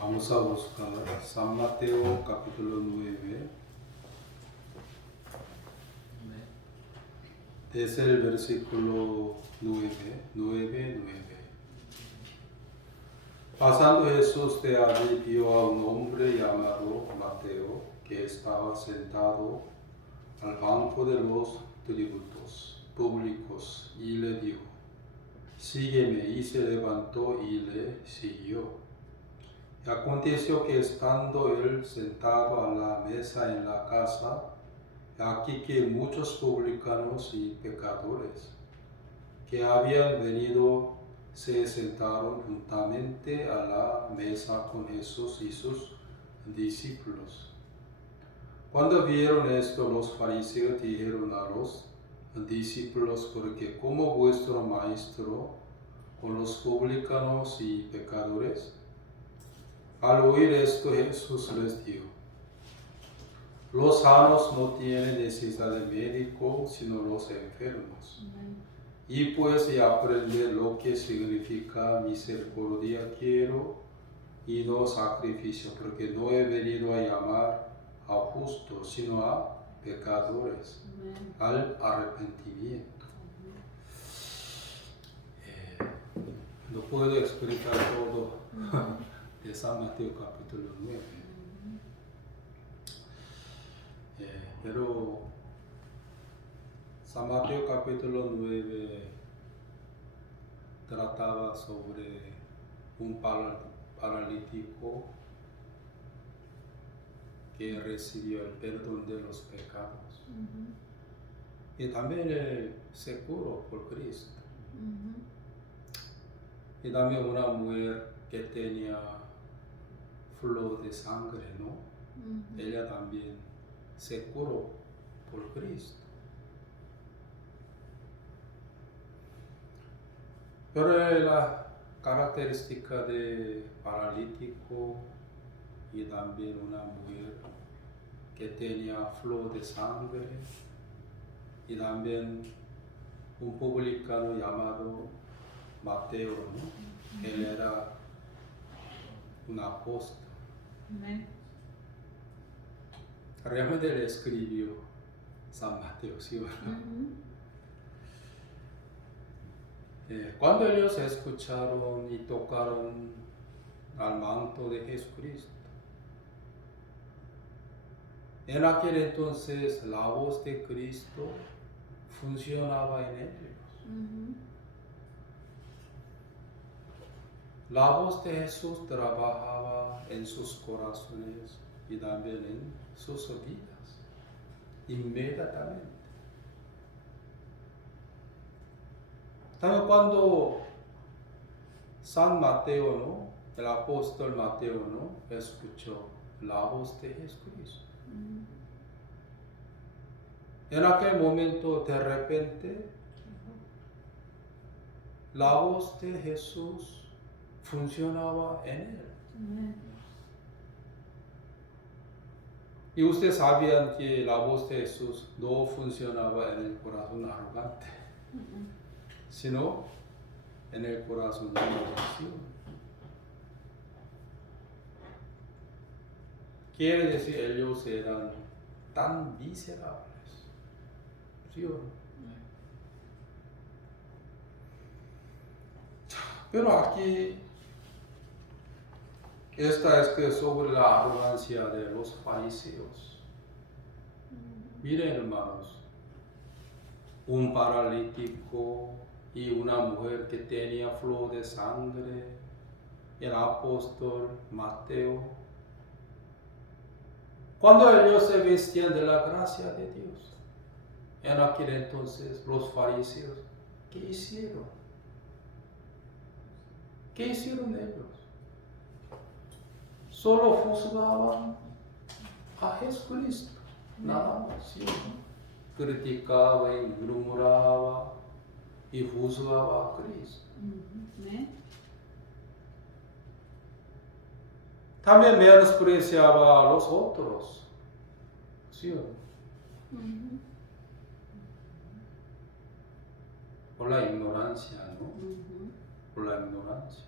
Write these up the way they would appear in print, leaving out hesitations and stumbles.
Vamos a buscar San Mateo capítulo 9, desde el versículo 9. Pasando Jesús de allí vio a un hombre llamado Mateo que estaba sentado al banco de los tributos públicos y le dijo: sígueme. Y se levantó y le siguió. Y aconteció que estando él sentado a la mesa en la casa, aquí que muchos publicanos y pecadores que habían venido se sentaron juntamente a la mesa con Jesús y sus discípulos. Cuando vieron esto, los fariseos dijeron a los discípulos: porque como vuestro maestro con los publicanos y pecadores. Al oír esto, Jesús les dijo: los sanos no tienen necesidad de médico, sino los enfermos. Y pues ya aprender lo que significa misericordia quiero y no sacrificio, porque no he venido a llamar a justos, sino a pecadores, al arrepentimiento. No puedo explicar todo de San Mateo capítulo 9. Pero San Mateo capítulo 9 trataba sobre un paralítico que recibió el perdón de los pecados. Y también el seguro por Cristo. Y también una mujer que tenía flujo de sangre, ¿no? Ella también se curó por Cristo. Pero la característica de paralítico y también una mujer que tenía flujo de sangre y también un publicano llamado Mateo, ¿no? Él era un apóstol. Realmente le escribió San Mateo, ¿sí? Cuando ellos escucharon y tocaron al manto de Jesucristo, en aquel entonces la voz de Cristo funcionaba en ellos. La voz de Jesús trabajaba en sus corazones y también en sus vidas, inmediatamente. También cuando San Mateo, ¿no? El apóstol Mateo, ¿no? Escuchó la voz de Jesucristo. En aquel momento, de repente, la voz de Jesús funcionaba en él. Y ustedes sabían que la voz de Jesús no funcionaba en el corazón arrogante, sino en el corazón de oración. Quiere decir, ellos eran tan miserables, ¿sí o no? Pero aquí esta es que sobre la arrogancia de los fariseos. Miren, hermanos, un paralítico y una mujer que tenía flujo de sangre, el apóstol Mateo. Cuando ellos se vestían de la gracia de Dios, en aquel entonces los fariseos, ¿qué hicieron? ¿Qué hicieron ellos? Solo juzgaban a Jesucristo, nada más. ¿Sí? Criticaba y murmuraba y juzgaba a Cristo. También menospreciaba a los otros. ¿Sí? Por la ignorancia, ¿no? Por la ignorancia.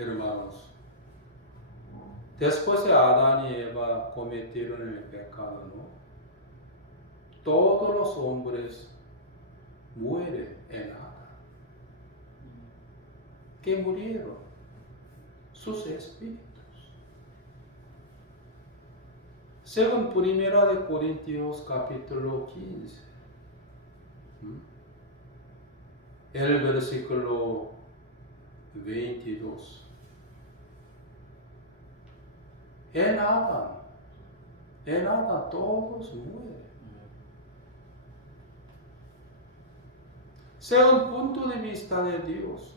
hermanos, después de Adán y Eva cometieron el pecado, ¿no? Todos los hombres mueren en Adán. ¿Qué murieron? Sus espíritus. Según Primera de Corintios capítulo 15, el versículo 22. En Adán todos mueren. Según el punto de vista de Dios,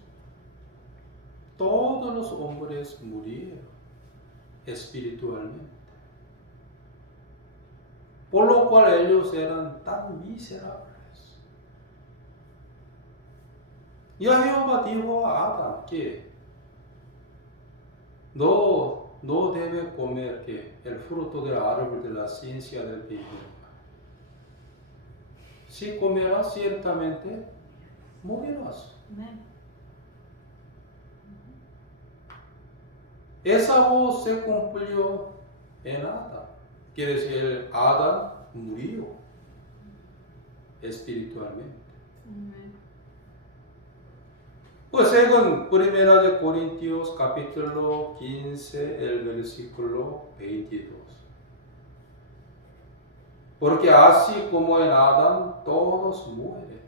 todos los hombres murieron espiritualmente. Por lo cual ellos eran tan miserables. Y Jehová dijo a Adán que no debe comer el fruto del árbol de la ciencia del bien y del mal. Si comerás, ciertamente morirás. Esa voz se cumplió en Adán. Quiere decir, Adán murió espiritualmente. Pues según Primera de Corintios capítulo 15, el versículo 22. Porque así como en Adán todos mueren.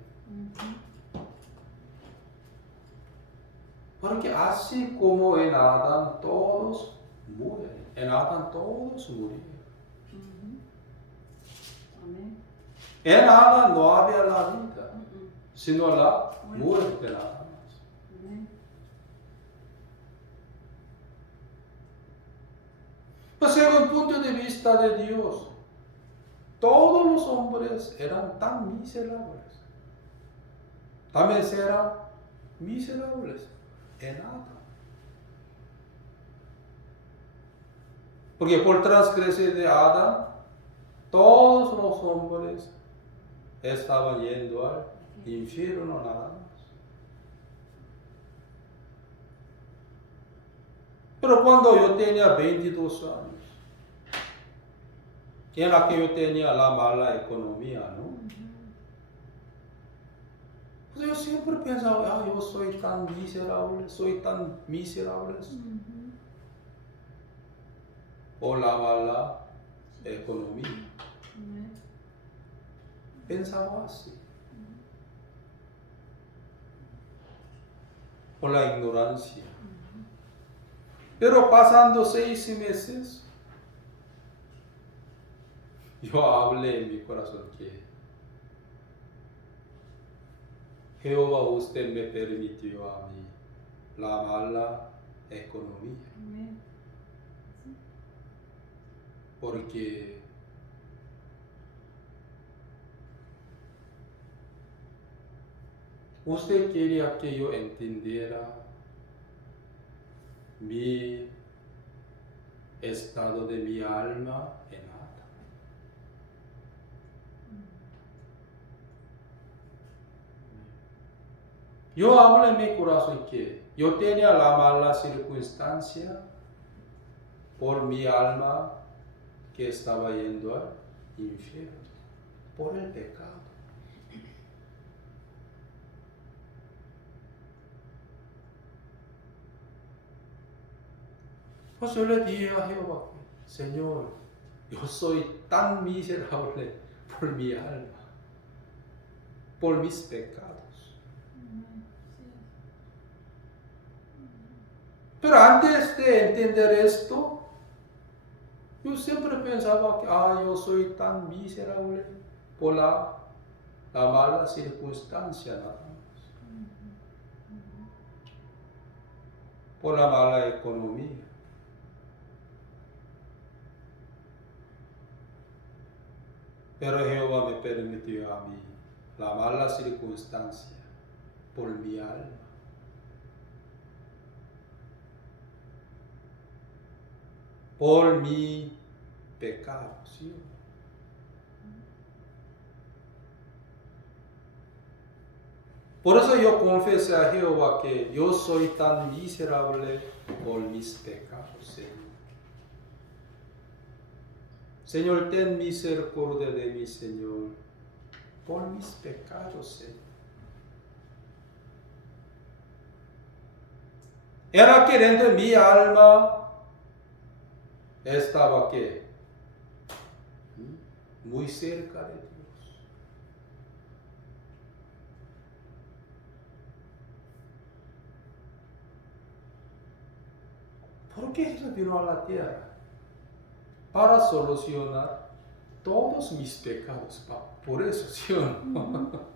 Porque así como en Adán todos mueren. En Adán todos murieron. En Adán no había la vida, sino la muerte nada más. Pues según el punto de vista de Dios, todos los hombres eran tan miserables. También serán miserables en Adán. Porque por transgredir de Adán, todos los hombres estaban yendo al infierno nada más. Pero cuando yo tenía 22 años, en la que yo tenía la mala economía, ¿no? Pues yo siempre pensaba, yo soy tan miserable, por la mala economía. Pensaba así. Por la ignorancia. Pero pasando 6 meses, yo hablé en mi corazón que Jehová, usted me permitió a mí la mala economía. Porque usted quería que yo entendiera mi estado de mi alma en Adán. Yo hablo en mi corazón que yo tenía la mala circunstancia por mi alma que estaba yendo al infierno, por el pecado. Pues yo le dije a Jehová, Señor, yo soy tan miserable por mi alma, por mis pecados. Pero antes de entender esto, yo siempre pensaba que yo soy tan miserable por la mala circunstancia nada más, por la mala economía. Pero Jehová me permitió a mí la mala circunstancia por mi alma. Por mi pecado, ¿sí? Por eso yo confesé a Jehová que yo soy tan miserable por mis pecados, Señor. Señor, ten misericordia de mí, Señor, por mis pecados, Señor. Era que dentro de mi alma estaba que muy cerca de Dios. ¿Por qué Jesús vino a la tierra? Para solucionar todos mis pecados. Por eso, ¿sí o no?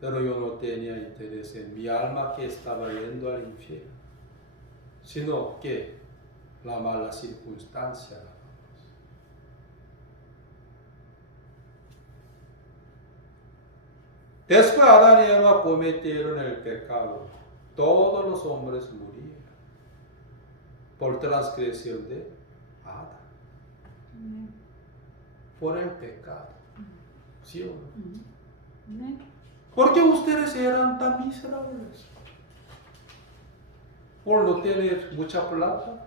Pero yo no tenía interés en mi alma que estaba yendo al infierno, sino que la mala circunstancia. Después Adán y Eva cometieron el pecado. Todos los hombres murieron por transgresión de Adán. Por el pecado. ¿Sí o no? Porque ustedes eran tan miserables. Por no tener mucha plata.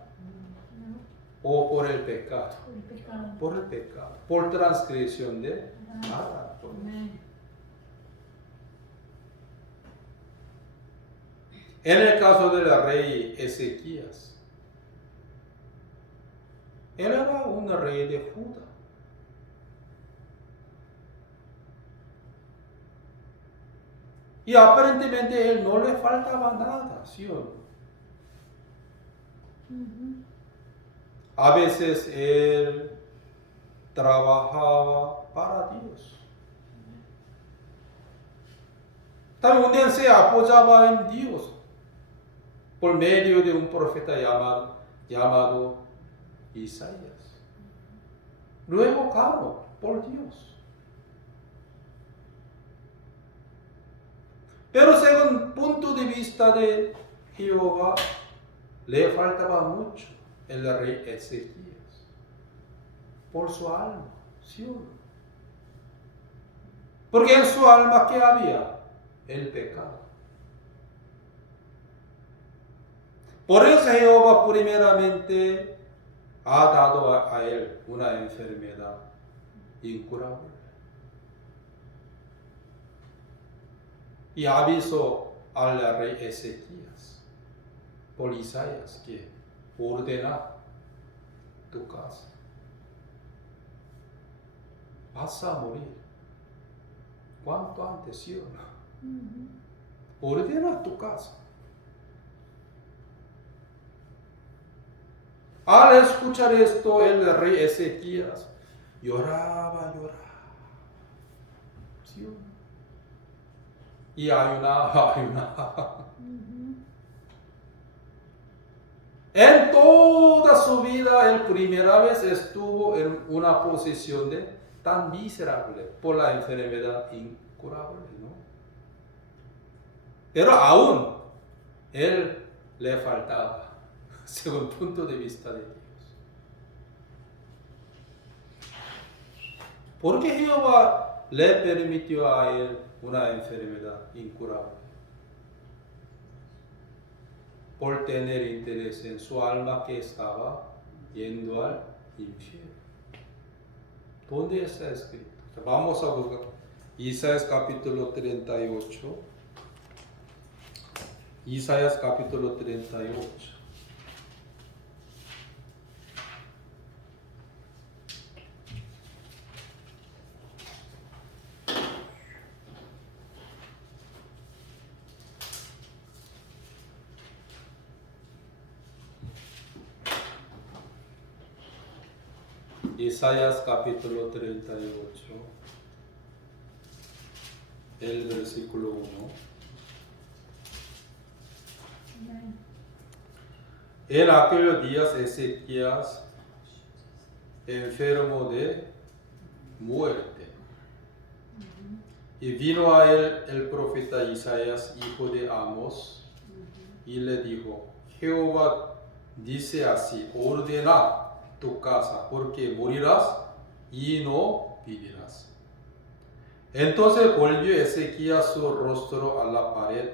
O por el pecado. Por el pecado. Por transgresión de Adán. En el caso del rey Ezequías, él era un rey de Judá. Y aparentemente a él no le faltaba nada, ¿sí o no? A veces él trabajaba para Dios. También se apoyaba en Dios por medio de un profeta llamado Isaías. Luego clamó por Dios. Pero según punto de vista de Jehová, le faltaba mucho el rey Ezequías por su alma, ¿sí o no? Porque en su alma, ¿qué había? El pecado. Por eso Jehová primeramente ha dado a él una enfermedad incurable. Y avisó al rey Ezequías por Isaías que ordena tu casa. Vas a morir. ¿Cuánto antes, sí o no? Ordena tu casa. Al escuchar esto, el rey Ezequías lloraba. ¿Sí o no? Y ayunaba. En toda su vida, él primera vez estuvo en una posición de tan miserable por la enfermedad incurable, ¿no? Pero aún, él le faltaba, según el punto de vista de Dios. ¿Por qué Jehová le permitió a él una enfermedad incurable? Por tener interés en su alma que estaba yendo al infierno. ¿Dónde está escrito? Vamos a buscar Isaías capítulo 38. Isaías capítulo 38. Isaías capítulo 38, el versículo 1. En aquellos días Ezequías, enfermo de muerte, y vino a él el profeta Isaías, hijo de Amos, y le dijo: Jehová dice así, ordena tu casa, porque morirás y no vivirás. Entonces volvió Ezequías su rostro a la pared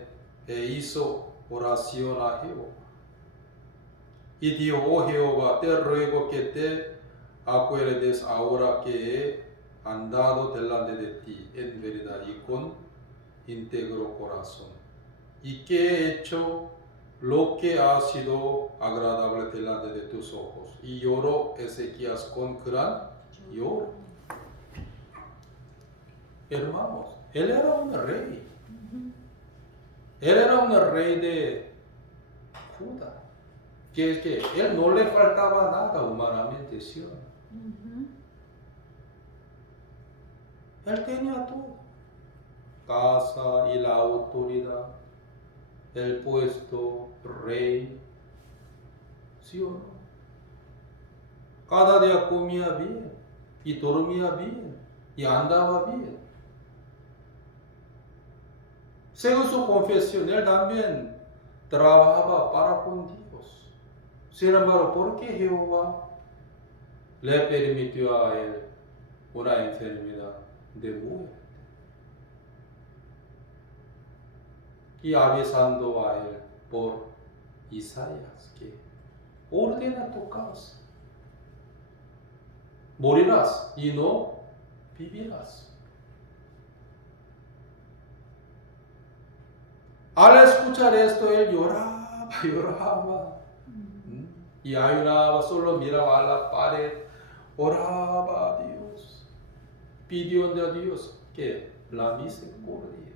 e hizo oración a Jehová. Y dijo: oh Jehová, te ruego que te acuerdes ahora que he andado delante de ti en verdad y con íntegro corazón, y que he hecho lo que ha sido agradable delante de tus ojos. Y lloró Ezequías con gran lloro. Hermanos, él era un rey. Él era un rey de Judá. Que él no le faltaba nada humanamente, ¿sí o no? Él tenía todo: casa y la autoridad, el puesto, rey, ¿sí o no? Cada día comía bien y dormía bien y andaba bien. Según su confesión, él también trabajaba para con Dios. Sin embargo, ¿por qué Jehová le permitió a él una enfermedad de muerte? Y avisando a él por Isaías que ordena tu casa, morirás y no vivirás. Al escuchar esto, él lloraba, lloraba. Y ayunaba, solo miraba a la pared, oraba a Dios, pidió a Dios que la misericordia.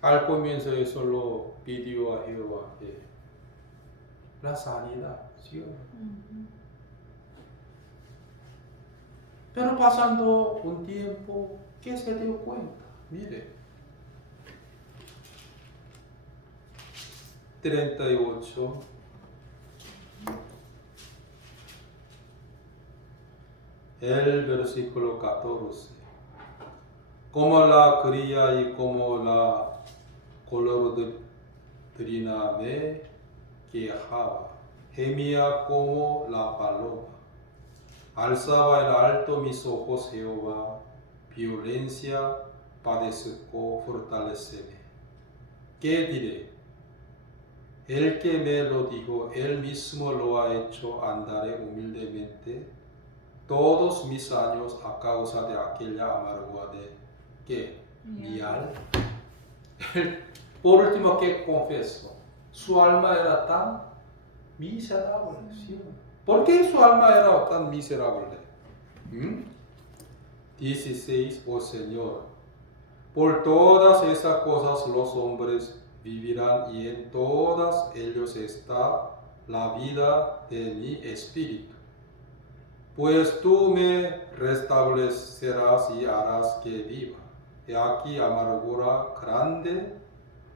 Al comienzo él solo pidió a Jehová que la sanidad, ¿sí? Pero pasando un tiempo, ¿qué se dio cuenta? Mire, 38, el versículo 14. Como la cría y como la golondrina me quejaba, gemía como la paloma. Alzaba en alto mis ojos, Jehová, violencia padezco, fortaléceme. ¿Qué diré? El que me lo dijo, él mismo lo ha hecho, andaré humildemente todos mis años a causa de aquella amargura de ¿qué? Mi alma. Por último, ¿qué confesó? Su alma era tan miserable, ¿sí? ¿Por qué su alma era tan miserable? 16, oh Señor, por todas esas cosas los hombres vivirán y en todas ellos está la vida de mi espíritu. Pues tú me restablecerás y harás que viva. He aquí amargura grande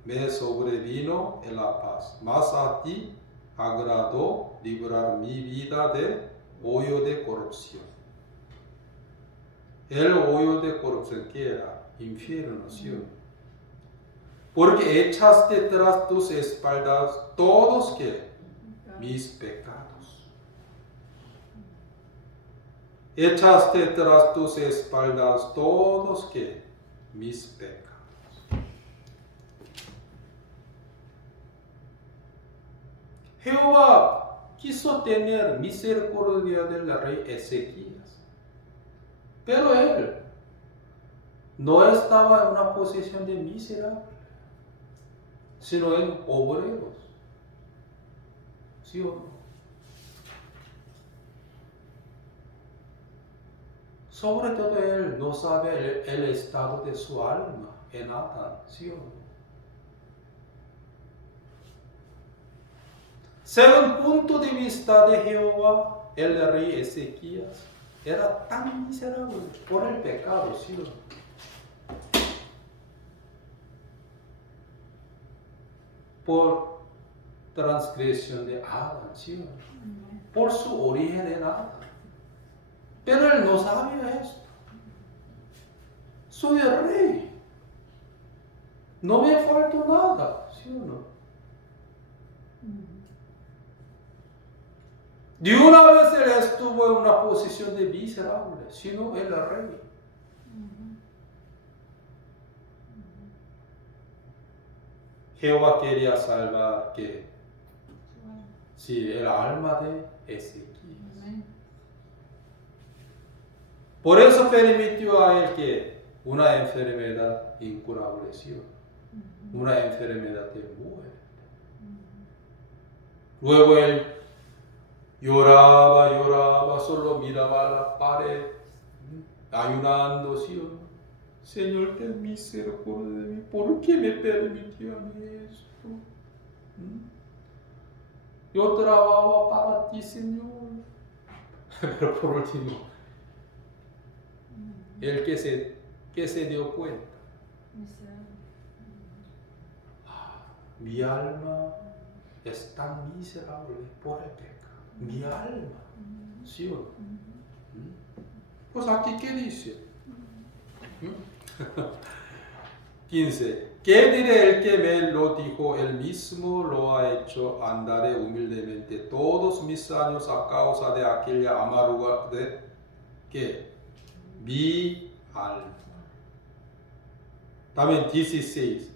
me sobrevino en la paz, mas a ti agradó librar mi vida de hoyo de corrupción. El hoyo de corrupción que era infierno, ¿sí? Porque echaste tras tus espaldas todos que mis pecados. Echaste tras tus espaldas todos que mis pecados. Jehová quiso tener misericordia del rey Ezequías, pero él no estaba en una posición de miserable, sino en obreros. ¿Sí o no? Sobre todo él no sabe el estado de su alma en Adán, ¿sí o no? Según el punto de vista de Jehová, el rey Ezequías era tan miserable por el pecado, ¿sí o no? Por transgresión de Adán, ¿sí o no? Por su origen en Adán. Pero él no sabía esto. Soy el rey. No me falta nada, ¿sí o no? Ni una vez él estuvo en una posición de miserable, sino el rey. Jehová quería salvar que sí, el alma de Ezequías. Por eso permitió a él que una enfermedad incurable, una enfermedad de muerte. Luego él lloraba, solo miraba a la pared, ayunando, ¿sí o no? Señor, ten misericordia de mí, ¿por qué me permitió a mí esto? Yo trabajo para ti, Señor. Pero por último, él que se dio cuenta. Mi alma es tan miserable por el pecado. Mi alma. ¿Sí o no? Pues aquí, ¿qué dice? 15. ¿Qué diré el que me lo dijo? Él mismo lo ha hecho. Andaré humildemente todos mis años a causa de aquella amargura de ¿qué? Mi alma. También 16.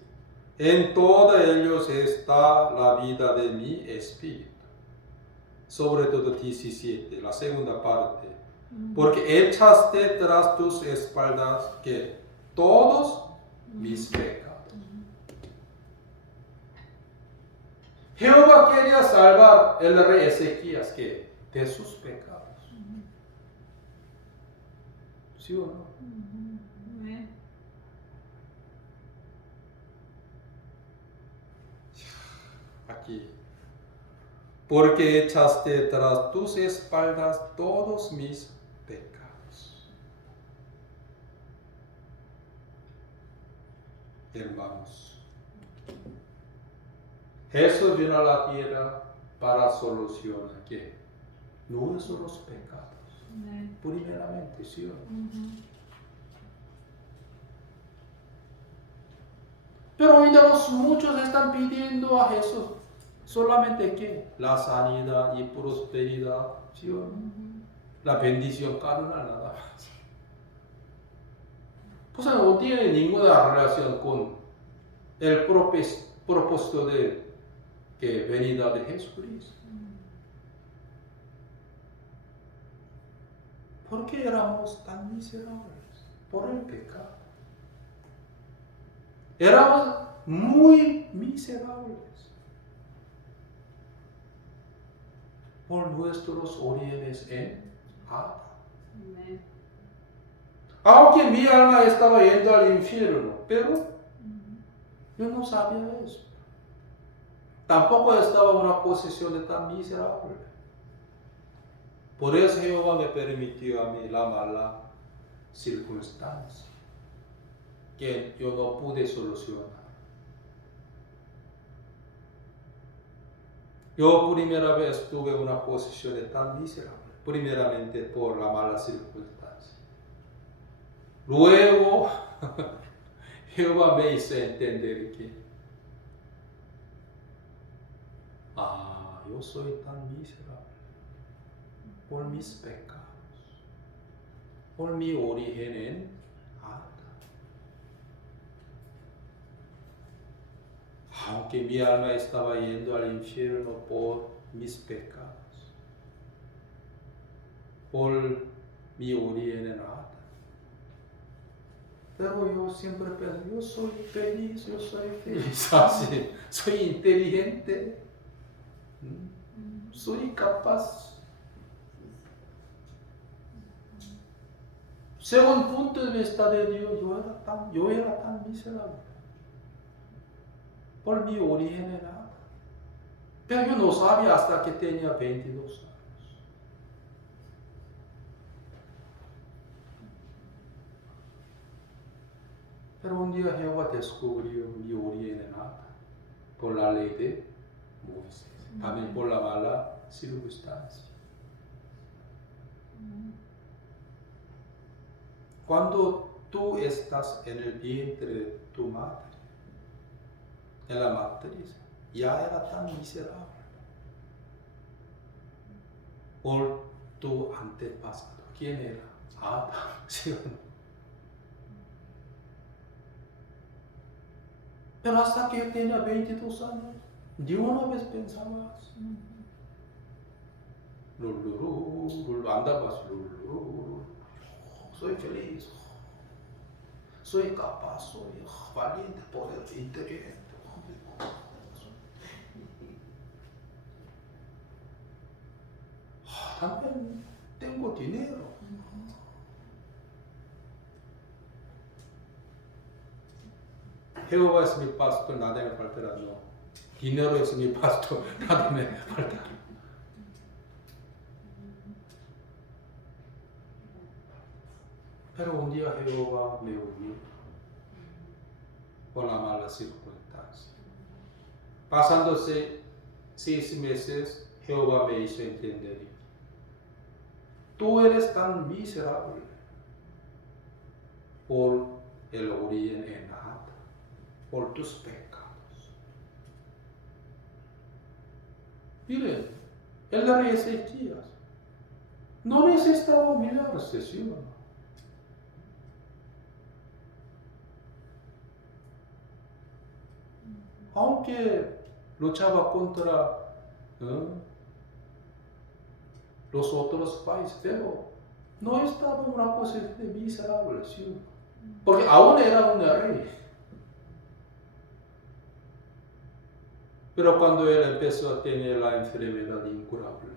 En todos ellos está la vida de mi espíritu. Sobre todo 17, la segunda parte. Porque echaste tras tus espaldas que todos mis pecados. Jehová quería salvar el rey Ezequías que de sus pecados. ¿Sí o no? Aquí. Porque echaste tras tus espaldas todos mis pecados. Hermanos, Jesús vino a la tierra para solucionar ¿qué? Nuestros pecados. Primeramente, ¿sí o no? Pero hoy los muchos están pidiendo a Jesús solamente ¿qué? La sanidad y prosperidad, ¿sí o no? La bendición carnal nada más. Pues no tiene ninguna relación con el propósito de venida de Jesucristo. ¿Por qué éramos tan miserables? Por el pecado. Éramos muy miserables por nuestros orígenes en Adán. Aunque mi alma estaba yendo al infierno, pero yo no sabía eso. Tampoco estaba en una posición de tan miserable. Por eso Jehová me permitió a mí la mala circunstancia que yo no pude solucionar. Yo primera vez tuve una posición de tan miserable, primeramente por la mala circunstancia. Luego, Jehová me hizo entender que yo soy tan miserable por mis pecados, por mi origen en Adán. Aunque mi alma estaba yendo al infierno por mis pecados, por mi origen en Adán. Pero yo siempre pienso, yo soy feliz, así, soy inteligente, soy capaz. Según el punto de vista de Dios, yo era tan miserable por mi origen en Adán. Pero yo no sabía hasta que tenía 22 años. Pero un día Jehová descubrió mi origen en Adán por la ley de Moisés, también por la mala circunstancia. Cuando tú estás en el vientre de tu madre, en la matriz, ya era tan miserable. por tu antepasado. ¿Quién era? Adán, ¿sí o no? Pero hasta que yo tenía 22 años, yo una vez pensaba así. Andabas, soy feliz, soy capaz, soy valiente, poder, inteligente. También tengo dinero. Jehová es mi pastor, nada me faltará. No. Dinero es mi pastor, nada me faltará. Pero un día Jehová me unió con la mala circunstancia. Pasándose 6 meses, Jehová me hizo entender. Tú eres tan miserable por el origen en nada, por tus pecados. Miren, el rey Ezequías no necesitaba humillarse, ¿sí o no? Aunque luchaba contra los otros países, pero no estaba en una posición de miserable, ¿sí o no? Porque aún era un rey. Pero cuando él empezó a tener la enfermedad incurable,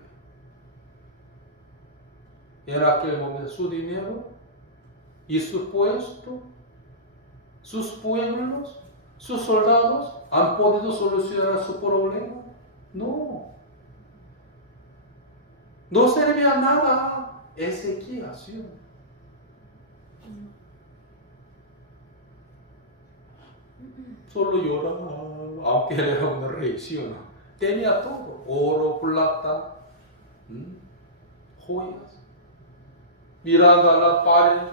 en aquel momento su dinero y su puesto, sus pueblos, sus soldados han podido solucionar su problema. No. No servía nada Ezequías, ¿sí? Solo lloraba, aunque él era un rey, ¿sí o no? Tenía todo, oro, plata, joyas. Mirando a la pared,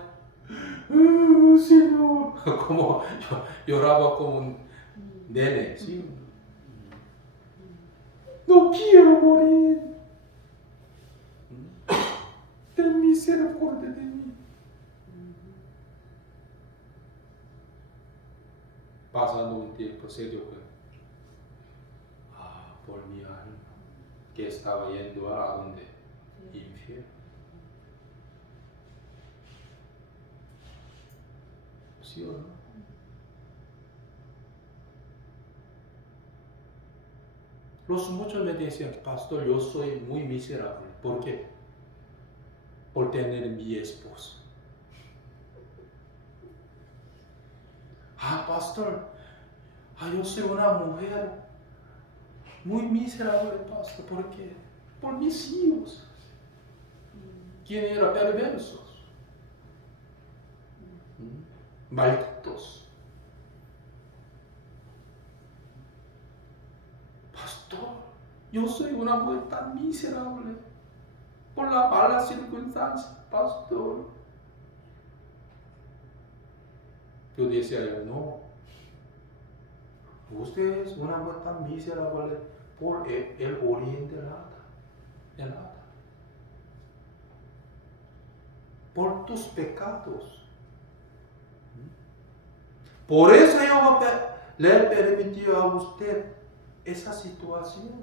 Señor, como lloraba como un nene, ¿sí? No quiero morir. Ten misericordia de mí. Pasando un tiempo se dio cuenta. Por mi alma, que estaba yendo a donde? Infierno. ¿Sí o no? Los muchos me decían, pastor, yo soy muy miserable. ¿Por qué? Por tener mi esposo. Pastor, yo soy una mujer muy miserable, pastor. ¿Por qué? Por mis hijos. ¿Quién era perversos? Malditos. Pastor, yo soy una mujer tan miserable por la mala circunstancia, pastor. Yo decía, no. Usted es una mujer tan miserable por el origen de nada. Por tus pecados. Por eso Jehová le permitió a usted esa situación.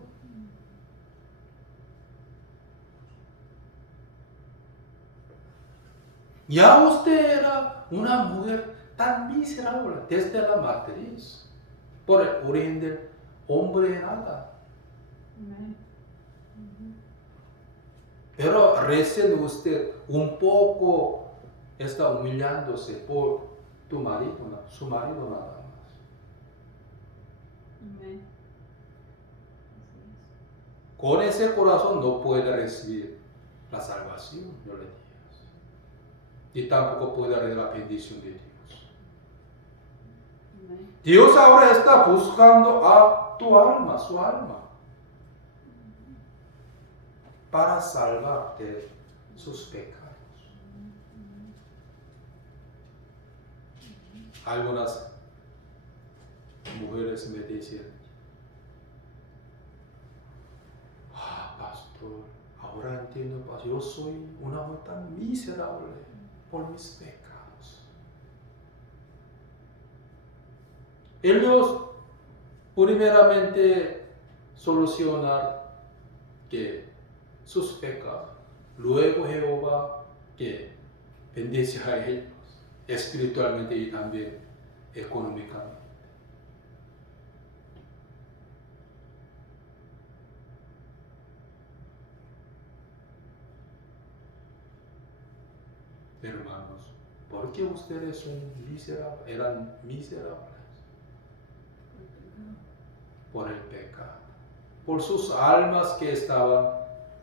Ya usted era una mujer tan miserable desde la matriz, por el origen del hombre nada. Pero recién usted un poco está humillándose por tu marido, su marido nada más. Con ese corazón no puede recibir la salvación, yo le digo. Y tampoco puede recibir la bendición de Dios. Dios ahora está buscando a tu alma, su alma, para salvarte de sus pecados. Algunas mujeres me dicen, pastor, ahora entiendo, yo soy un hombre tan miserable por mis pecados. Ellos primeramente solucionar que sus pecados, luego Jehová que bendice a ellos espiritualmente y también económicamente. Hermanos, ¿por qué ustedes eran miserables? Por el pecado, por sus almas que estaban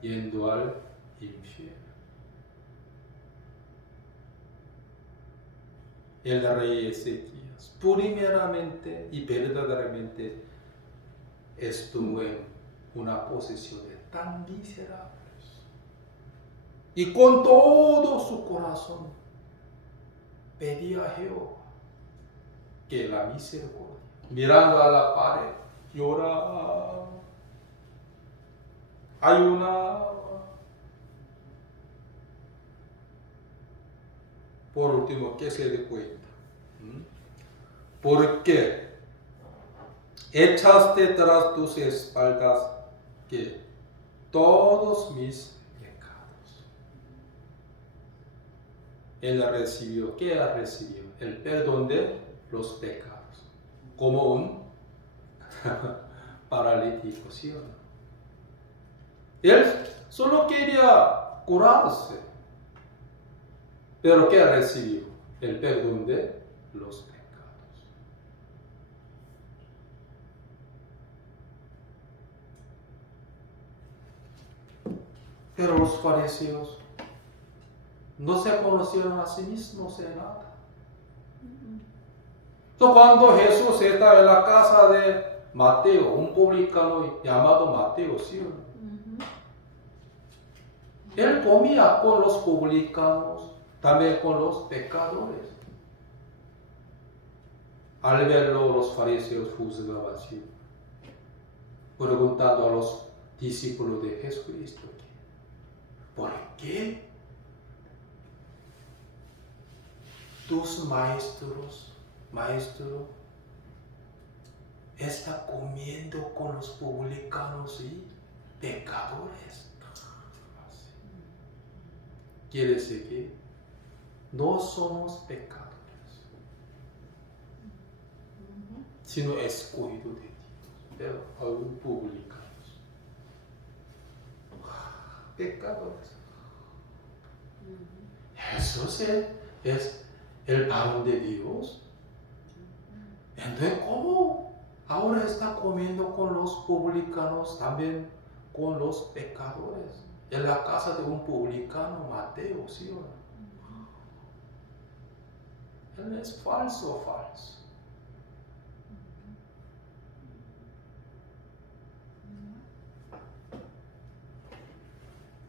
yendo al infierno. El rey Ezequías primeramente y verdaderamente estuvo en una posición de tan miserables y con todo su corazón pedía a Jehová que la misericordia, mirando a la pared, lloraba, ayunaba. Por último, ¿qué se dé cuenta? ¿Por qué echaste tras tus espaldas que todos mis pecados? Él recibió, ¿qué ha recibido? El perdón de los pecados, como un paralítico, ¿sí o no? Él solo quería curarse, pero ¿qué recibió? El perdón de los pecados. Pero los fariseos no se conocieron a sí mismos en nada. Entonces, cuando Jesús estaba en la casa de Mateo, un publicano llamado Mateo, ¿sí o no? Él comía con los publicanos, también con los pecadores. Al verlo, los fariseos juzgaban, ¿sí? Preguntando a los discípulos de Jesucristo, ¿por qué tus maestros está comiendo con los publicanos y pecadores? Quiere decir que no somos pecadores, sino escogidos de Dios, pero aún publicanos. Pecadores. Jesús es el varón de Dios. Entonces, ¿cómo ahora está comiendo con los publicanos, también con los pecadores? En la casa de un publicano, Mateo, ¿sí o no? Él es falso.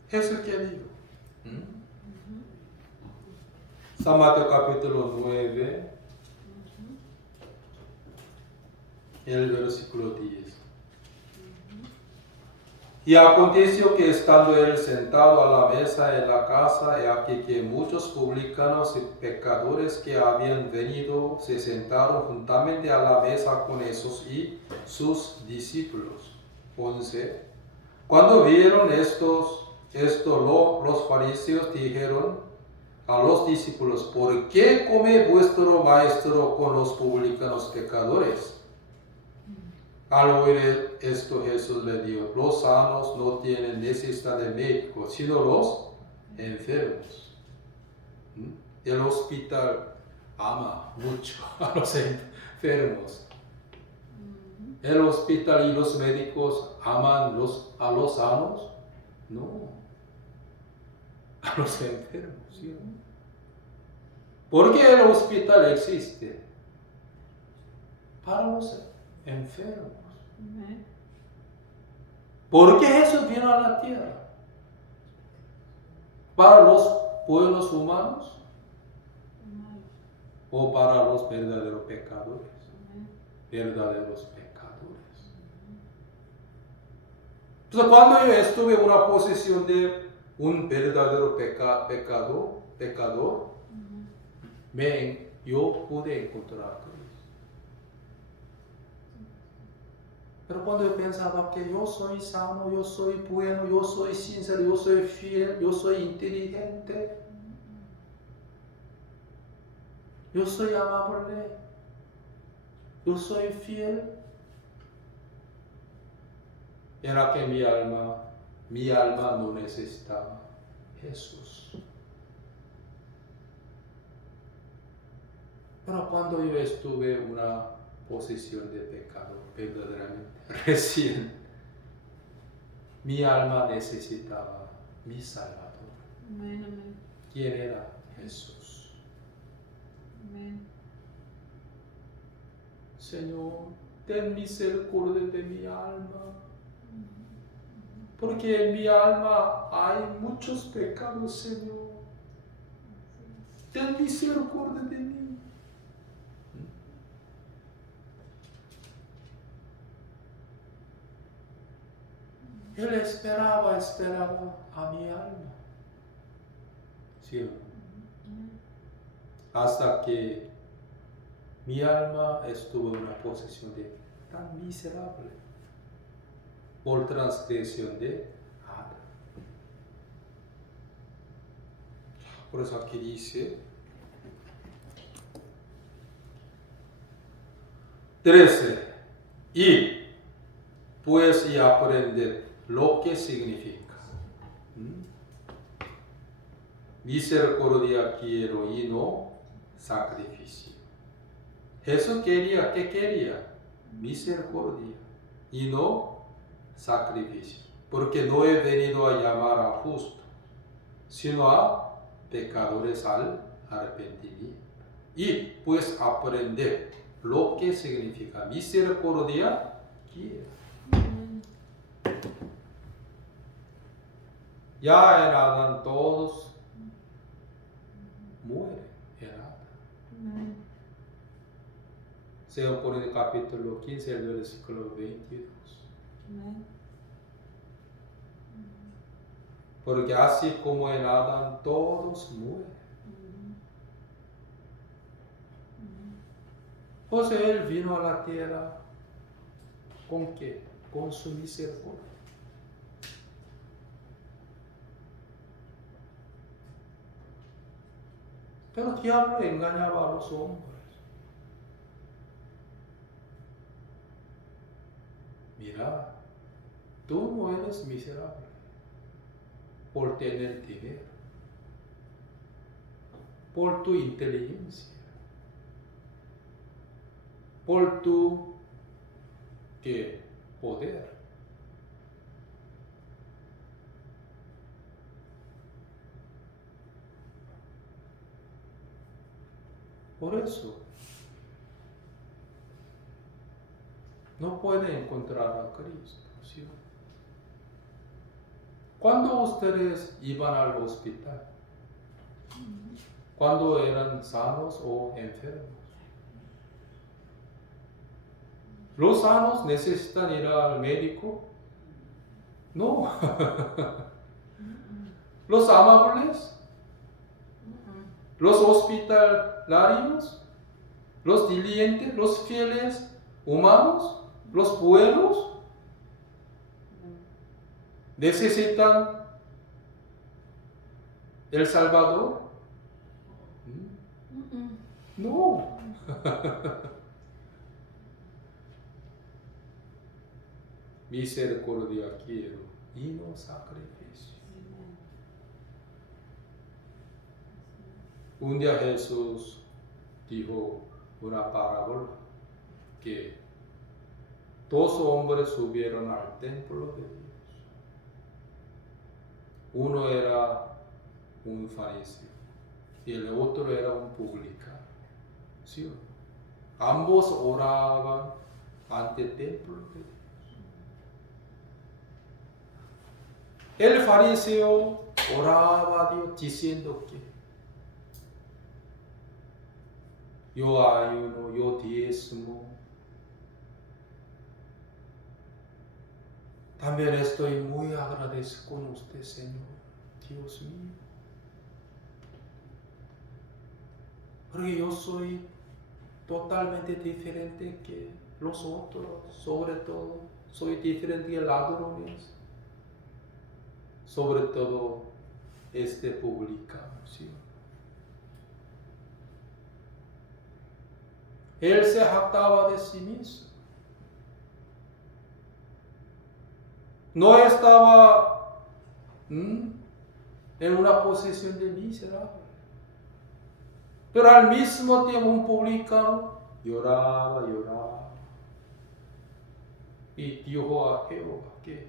Jesús que dijo. San Mateo capítulo 9, el versículo 10. Y aconteció que estando él sentado a la mesa en la casa, he aquí que muchos publicanos y pecadores que habían venido se sentaron juntamente a la mesa con esos y sus discípulos. 11. Cuando vieron esto los fariseos dijeron a los discípulos: ¿por qué come vuestro maestro con los publicanos pecadores? Al oír esto, Jesús le dijo: los sanos no tienen necesidad de médico, sino los enfermos. El hospital ama mucho a los enfermos. El hospital y los médicos aman a los sanos. No, a los enfermos. ¿Sí? ¿Por qué el hospital existe? Para los enfermos. ¿Por qué Jesús vino a la tierra? ¿Para los buenos humanos? ¿O para los verdaderos pecadores? Verdaderos pecadores. Entonces, cuando yo estuve en una posición de un verdadero pecador, yo pude encontrar a Cristo. Pero cuando yo pensaba que yo soy sano, yo soy bueno, yo soy sincero, yo soy fiel, yo soy inteligente, yo soy amable, yo soy fiel, era que mi alma no necesitaba Jesús. Pero cuando yo estuve en una posición de pecado, verdaderamente, recién, mi alma necesitaba mi Salvador. Amén, amén. ¿Quién era? Jesús. Amén. Señor, ten misericordia de mi alma, porque en mi alma hay muchos pecados, Señor. Ten misericordia de mí. Él esperaba a mi alma. ¿Sí? Hasta que mi alma estuvo en una posición de tan miserable por transgresión de Adán. Por eso aquí dice 13. Y pues y aprender lo que significa. Misericordia quiero y no sacrificio. Jesús quería, ¿qué quería? Misericordia y no sacrificio. Porque no he venido a llamar a justos, sino a pecadores al arrepentimiento. Y pues aprender lo que significa misericordia quiero. Ya en Adán todos mueren en Adán. Según por el capítulo 15, el versículo 22. Porque así como en Adán todos mueren. Pues Él vino a la tierra ¿con qué? Con su misericordia. Pero el diablo engañaba a los hombres. Mira, tú no eres miserable por tener dinero, por tu inteligencia, por tu poder. Por eso no pueden encontrar a Cristo. ¿Sí? Cuando ustedes iban al hospital, cuando eran sanos o enfermos, ¿los sanos necesitan ir al médico? No. ¿Los amables? ¿Los hospitalarios? ¿Los diligentes? ¿Los fieles humanos? ¿Los buenos? ¿Necesitan el Salvador? No. Misericordia quiero y no sacrificio. Un día Jesús dijo una parábola que dos hombres subieron al templo de Dios. Uno era un fariseo y el otro era un publicano. ¿Sí? Ambos oraban ante el templo de Dios. El fariseo oraba a Dios diciendo que yo ayuno, yo diezmo. También estoy muy agradecido con usted, Señor, Dios mío. Porque yo soy totalmente diferente que los otros, sobre todo, soy diferente de ladrones, sobre todo este publicano, ¿sí? Él se jactaba de sí mismo. No estaba en una posición de miserable. Pero al mismo tiempo un publicano lloraba. Y dijo a Jehová que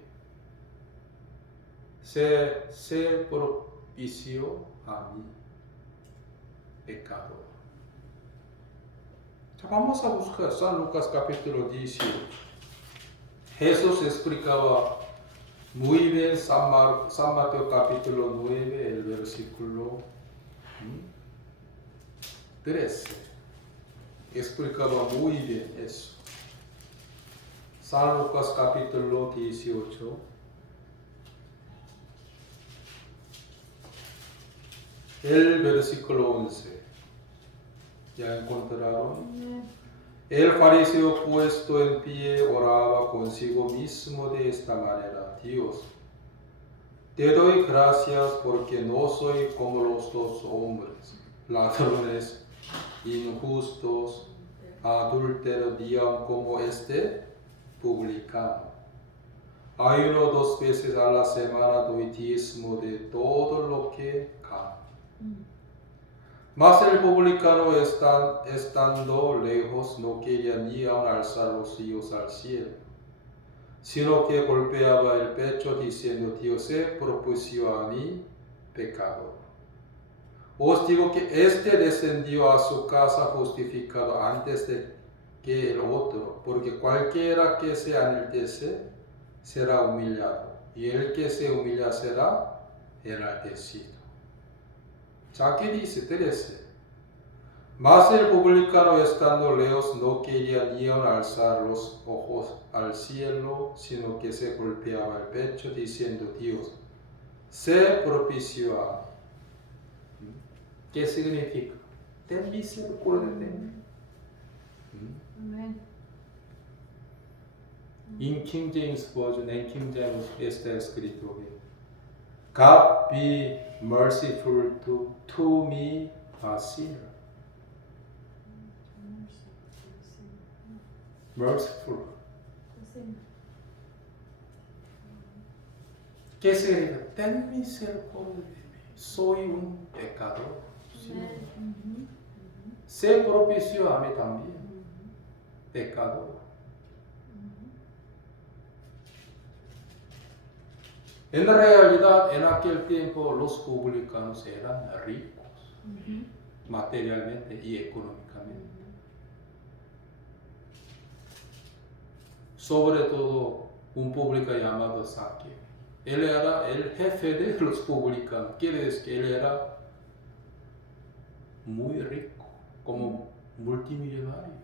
se propició a mi pecado. Vamos a buscar San Lucas capítulo 18. Jesús explicaba muy bien San Mateo capítulo 9, el versículo 13. Explicaba muy bien eso. San Lucas capítulo 18. El versículo 11. ¿Ya encontraron? El fariseo puesto en pie oraba consigo mismo de esta manera: Dios, te doy gracias porque no soy como los dos hombres, ladrones, injustos, adúlteros, ni aun como este publicano. Ayuno 2 veces a la semana, doy diezmo de todo lo que gano. Mas el publicano, estando lejos, no quería ni aun alzar los ojos al cielo, sino que golpeaba el pecho diciendo: Dios, se propició a mí, pecador. Os digo que éste descendió a su casa justificado antes de que el otro, porque cualquiera que se enaltece será humillado, y el que se humilla será enaltecido. ¿Ya qué dice? 13. Mas el publicano, estando lejos, no quería ni aun alzar los ojos al cielo, sino que se golpeaba el pecho diciendo: Dios, se propició a mí. ¿Qué significa? Ten misericordia de mí. Amén. In King James Version, en King James está escrito: God be merciful to me, a sinner. Merciful. ¿Qué significa? Ten misericordia de mí. Soy un pecador. ¿Sí? Se propició a mí también. Pecador. En realidad, en aquel tiempo, los publicanos eran ricos, materialmente y económicamente. Sobre todo, un publicano llamado Zaqueo. Él era el jefe de los publicanos. Quiere decir que él era muy rico, como multimillonario.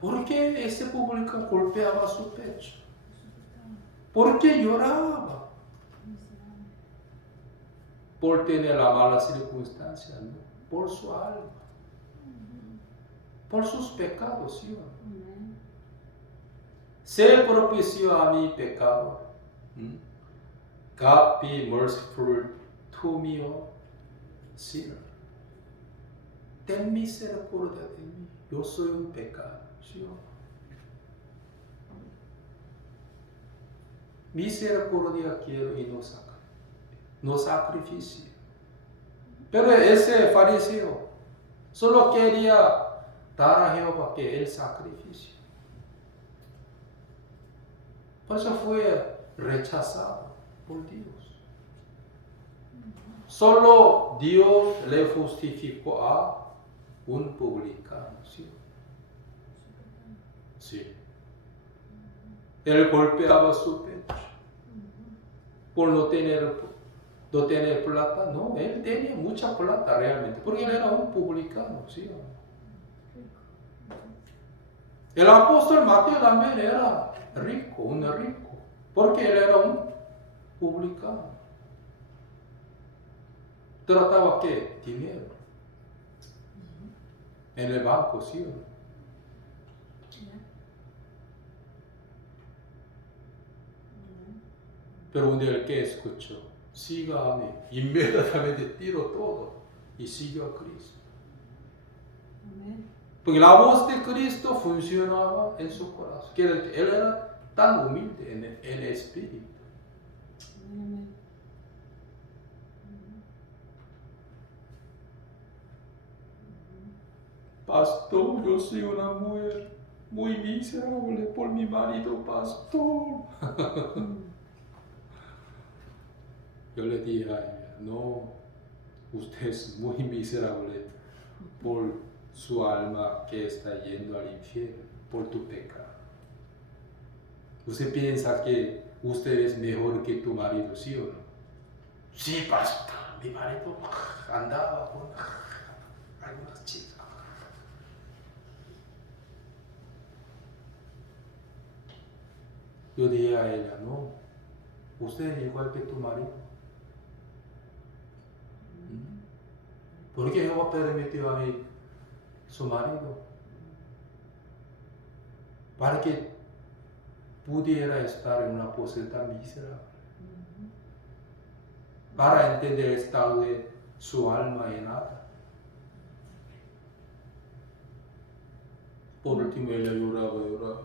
¿Por qué ese publicano golpeaba su pecho? ¿Por qué lloraba? Por tener la mala circunstancia, ¿no? Por su alma, por sus pecados, ¿sí? Se propició a mi pecado. God be merciful to me, sinner. Ten misericordia de mí. Yo soy un pecado. ¿Sí? Misericordia quiero y no sacrificio. Pero ese fariseo solo quería dar a Jehová que el sacrificio. Por eso fue rechazado por Dios. Solo Dios le justificó a un publicano. ¿Sí? Sí. Él golpeaba su pecho por no tener plata. No, él tenía mucha plata realmente, porque él era un publicano. ¿Sí? El apóstol Mateo también era rico, un rico, porque él era un publicano. Trataba ¿qué? Dinero. En el banco, ¿sí o no? Pero un día el que escuchó, siga a mí, inmediatamente tiró todo y siguió a Cristo. Porque la voz de Cristo funcionaba en su corazón. Quiere decir que él era tan humilde en el espíritu. Pastor, yo soy una mujer muy miserable por mi marido, pastor. Yo le dije a ella, no, usted es muy miserable por su alma que está yendo al infierno, por tu pecado. ¿Usted piensa que usted es mejor que tu marido, sí o no? Sí, pastor, mi marido andaba con algunas chicas. Yo dije a ella, no, usted es igual que tu marido. ¿Por qué Jehová permitió a mí su marido? Para que pudiera estar en una posición tan miserable. Para entender el estado de su alma y nada. Por último ella lloraba.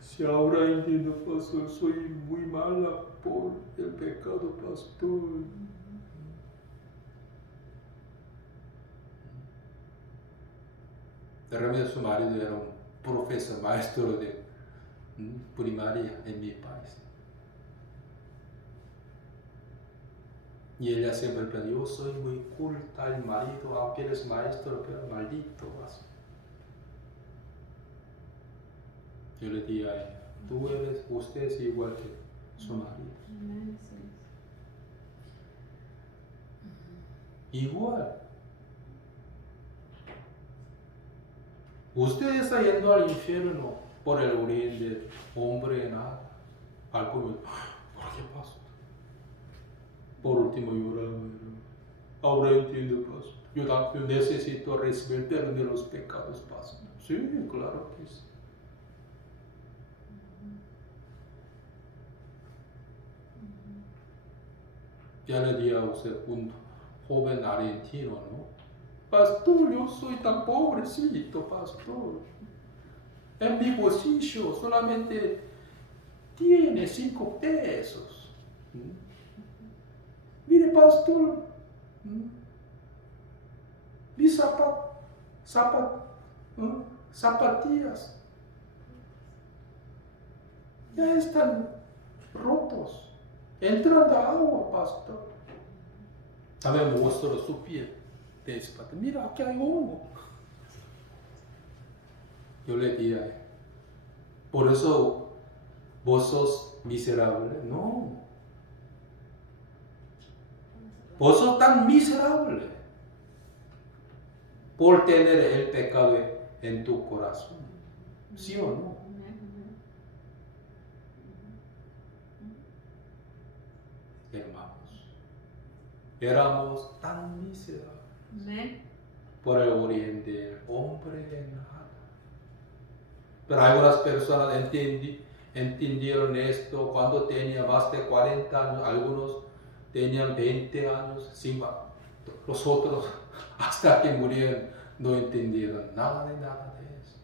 Si ahora entiendo, pastor, soy muy mala por el pecado, pastor. Realmente su marido era un profesor, maestro de primaria en mi país. Y ella siempre pensó, yo soy muy culta, el marido, aunque eres maestro, pero maldito vas. Yo le dije a ella, usted es igual que su marido. Igual. Usted está yendo al infierno por el origen del hombre nada. Algo me ¿por qué pasó? Por último lloraba. Ahora entiendo, pastor. Yo necesito recibir perdón de los pecados, pastor. Sí, claro que sí. Ya le dije a usted, un joven argentino, ¿no? Pastor, yo soy tan pobrecito, pastor. En mi bolsillo solamente tiene 5 pesos. Mire, pastor, mis zapatillas ya están rotos. Entrando agua, pastor. A ver, me mostró su pie. Mira, aquí hay hongo. Yo le dije, por eso vos sos miserable. No. Vos sos tan miserable por tener el pecado en tu corazón. ¿Sí o no? Hermanos, éramos tan miserables. Por el origen del hombre en nada. Pero algunas personas entendieron esto cuando tenía más de 40 años, algunos tenían 20 años, 50. Los otros hasta que murieron no entendieron nada de eso.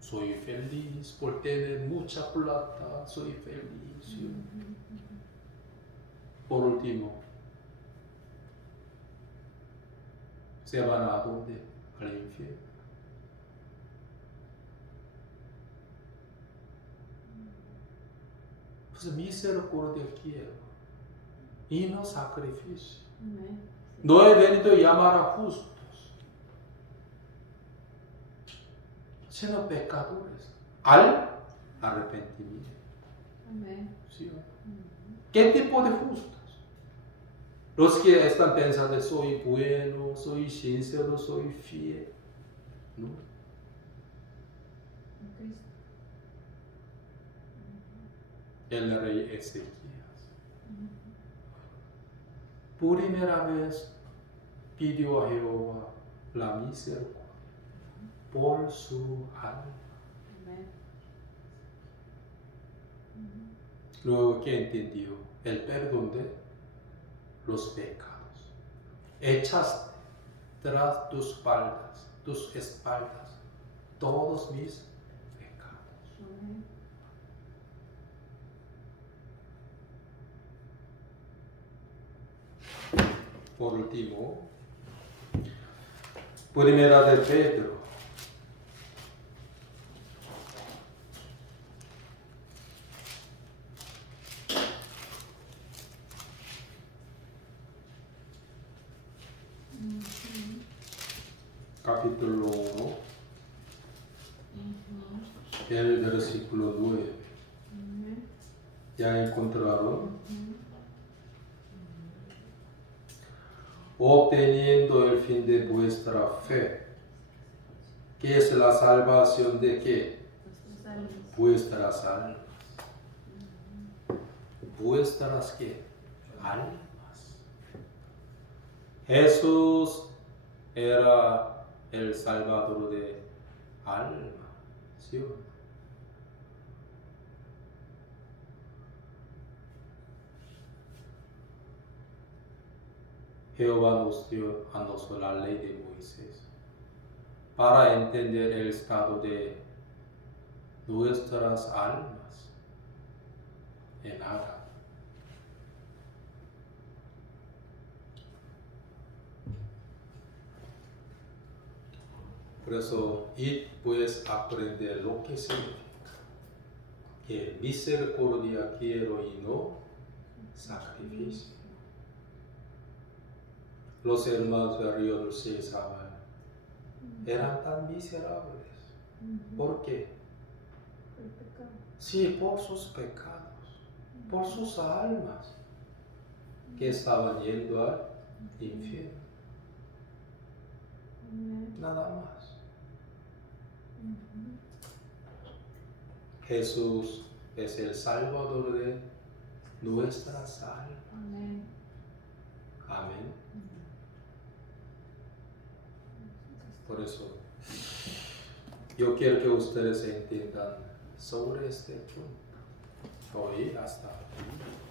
Soy feliz por tener mucha plata, soy feliz. Por último, se van a dónde? Al infierno. Pues misericordia quiero y no sacrificio. No he venido a llamar a justos, sino pecadores al arrepentimiento. ¿Sí? ¿Qué tipo de justos? Los que están pensando, soy bueno, soy sincero, soy fiel. ¿No? Cristo. El rey Ezequías. Primera vez pidió a Jehová la misericordia por su alma. Amén. Luego que entendió el perdón de los pecados. Echaste tras tus espaldas, todos mis pecados. Amén. Por último, primera de Pedro. Capítulo 1, el versículo 9. Amén. ¿Ya encontraron? Obteniendo el fin de vuestra fe, que es la salvación de qué? Vuestras almas. ¿Vuestras qué? Almas. Jesús era el Salvador de alma, ¿sí o no? Jehová nos dio a nosotros la ley de Moisés para entender el estado de nuestras almas en Adán. Por eso, y puedes aprender lo que significa que misericordia quiero y no sacrificio. Los hermanos de Río Dulce Samuel eran tan miserables. ¿Por qué? El pecado. Sí, por sus pecados, por sus almas que estaban yendo al infierno. Amén. Nada más. Jesús es el Salvador de nuestras almas. Amén. Amén. Por eso, yo quiero que ustedes entiendan sobre este punto. Hoy hasta aquí.